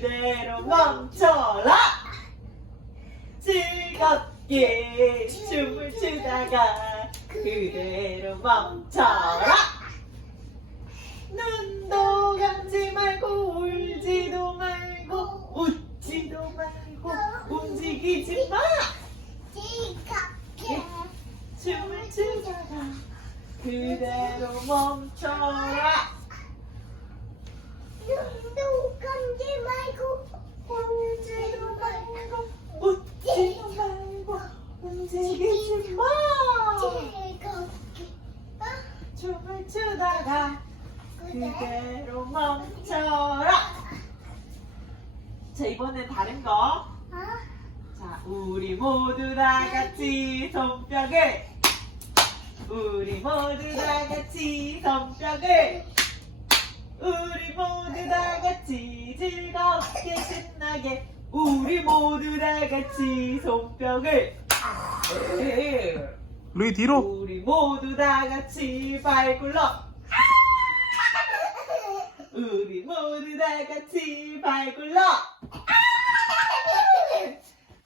그대로 멈춰라. 즐겁게 춤을 추다가 그대로 멈춰라. 눈도 감지 말고 울지도 말고 웃지도 말고 움직이지 마. 즐겁게 춤을 추다가 그대로 멈춰라 눈도 감지 말고 울지도 말고 웃지도 말고 움직이 지마 즐겁게 춤을 추다가 그대로 멈춰라 자 이번엔 다른 거. 자, 우리 모두 다 같이 손뼉을. 우리 모두 다 같이 손뼉을. 우리 모두 다 같이 즐겁게 신나게 우리 모두 다 같이 손뼉을 루이 뒤로. 우리 모두 다 같이 발 굴러. 우리 모두 다 같이 발 굴러.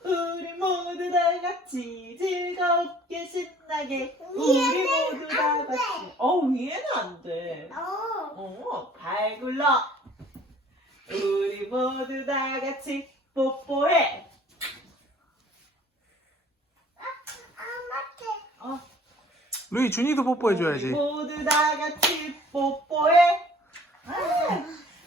우리 모두 다 같이 즐겁게 신나게. 우리 모두 다 같이. 어 위에는 안돼. 어 발굴러. 우리 모두 다 같이 뽀뽀해 어 루이 준이도 뽀뽀해줘야지. 우리 모두 다 같이 뽀뽀해. 아,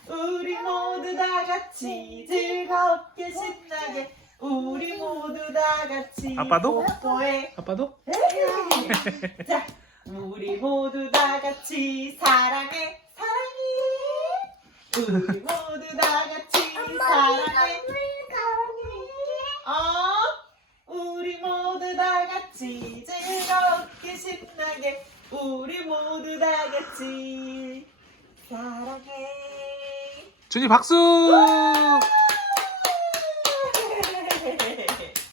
우리 모두 다 같이 즐겁게 신나게 우리 모두 다 같이 아빠도? 뽀뽀해. 아빠도? 자, 우리 모두 다 같이 사랑해, 사랑해. 우리 모두 다 같이 사랑해. 어? 우리 모두 다 같이 즐겁게 신나게 우리 모두 다 같이 사랑해 준이 박수!